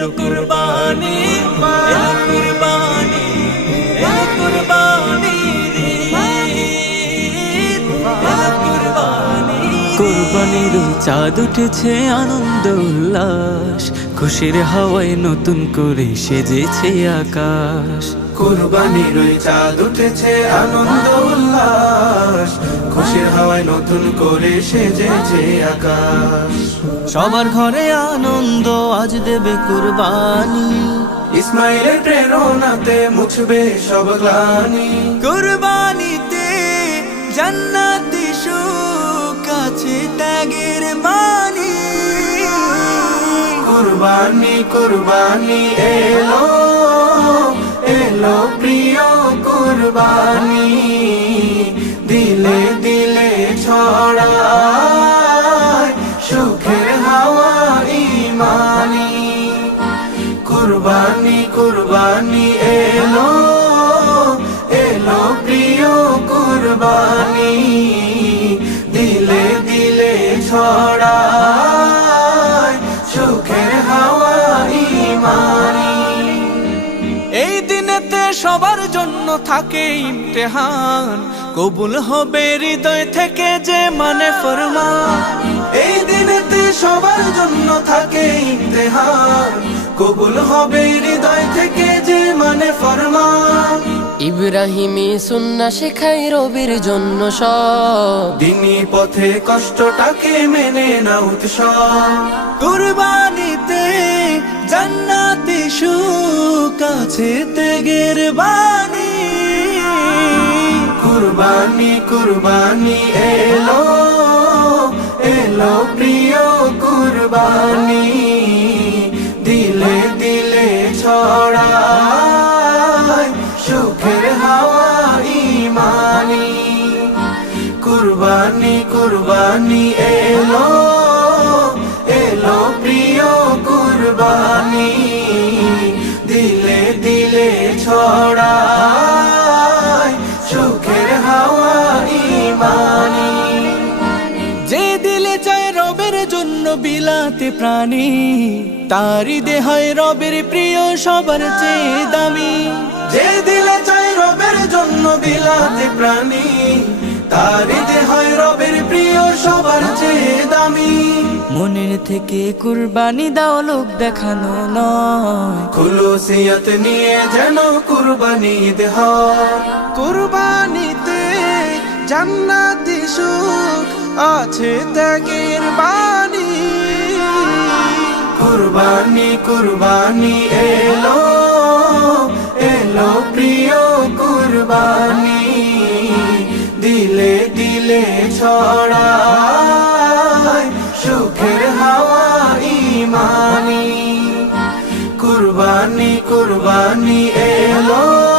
এলো কুরবানি এলো কুরবানি এলো কুরবানি কোরবানির চাঁদ উঠেছে আনন্দ উল্লাস খুশির হাওয়ায় নতুন করে সেজেছে আকাশ। কুরবানির চাঁদ উঠেছে আনন্দ উল্লাস খুশির হাওয়ায় নতুন করে সেজেছে আকাশ। সবার ঘরে আনন্দ আজ দেবে কুরবানি। ইসমাইলের প্রেরণাতে মুছবে সব গ্লানি। কুরবানিতে জান্নাতি সুখ আছে ত্যাগের মানি কুরবানি কুরবানি এলো এলো প্রিয় কুরবানি। কুরবানি কুরবানি এলো এলো প্রিয় কুরবানি। দিলে দিলে ছড়ায় সুখের হাওয়া এই দিনেতে সবার জন্য থাকে ইমতেহান। কবুল হবে হৃদয় থেকে যে মানে ফরমান। এই দিনেতে সবার জন্য থাকে ইমতেহান। কবুল হবে হৃদয় থেকে যে মানে ফরমান। ইব্রাহিমী সুন্না শেখাই রবির জন্য সব। দিনী পথে কষ্টটাকে মেনে না উৎসব। কুরবানিতে জান্নাতি সুখ আছে ত্যাগের বাণী। কুরবানি কুরবানি এলো ছড়ায় সুখের হাওয়া ইমানি কুরবানি কুরবানি এলো এলো প্রিয় কুরবানি। বিলাতে প্রাণী তারি দেহায় রবের প্রিয় সবার চেয়ে দামি। যে দিলে চাই রবের জন্য বিলাতে প্রাণী তারি দেহায় রবের প্রিয় সবার চেয়ে দামি। মনের থেকে কুরবানি দাও লোক দেখানো নয়। খুলুসিয়ত নিয়ে যেন কুরবানি দেহ কুরবানিতে জান্নাতি সুখ আছে ত্যাগের বাণী কুরবানি কুরবানি এলো এলো প্রিয় কুরবানি। দিলে দিলে ছড়ায় সুখের হাওয়া ইমানি। কুরবানি কুরবানি এলো